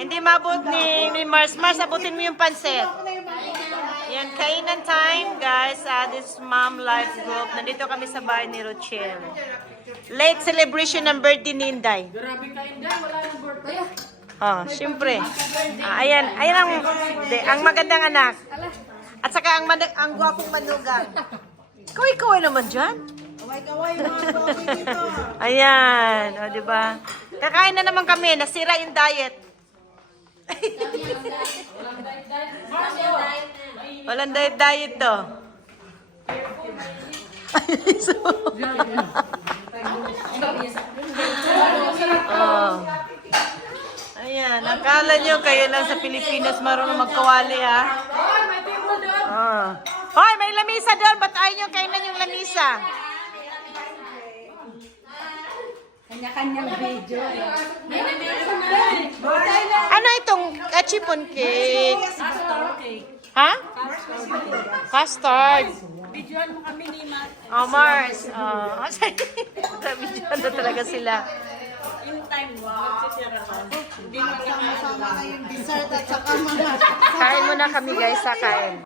Hindi mabot ni, ni Mars. Mars, abutin mo yung pansit. Yan, kainan time, guys. Ah, this is Mom Life Group. Nandito kami sa bahay ni Rochelle. Late celebration ng birthday ni Inday. Grabe ka, Inday. Wala nang birthday. Oh, syempre. Ah, ayan, ayan ang, de, ang magandang anak. At saka ang, man- ang gwapong manugang. Kaway-kaway naman dyan. Kaway-kaway. Ayan, o, di ba? Kakain na naman kami, nasira yung diet. Walang diet-diet to. oh. Ayan, akala nyo kayo lang sa Pilipinas marunong magkawali ha. May. Oh. Hoy, may lamisa doon. Ba't ayaw nyo kainan yung lamisa? Kanya-kanyang video. Ano uh, chipon cake? Ha? Custard. Videoan mo kami ni Matt. Oh, Mars. Oh, Video na talaga sila. In time, wow. Hindi mo Sama-sama kayong dessert at saka mga Kain muna kami guys sa kain.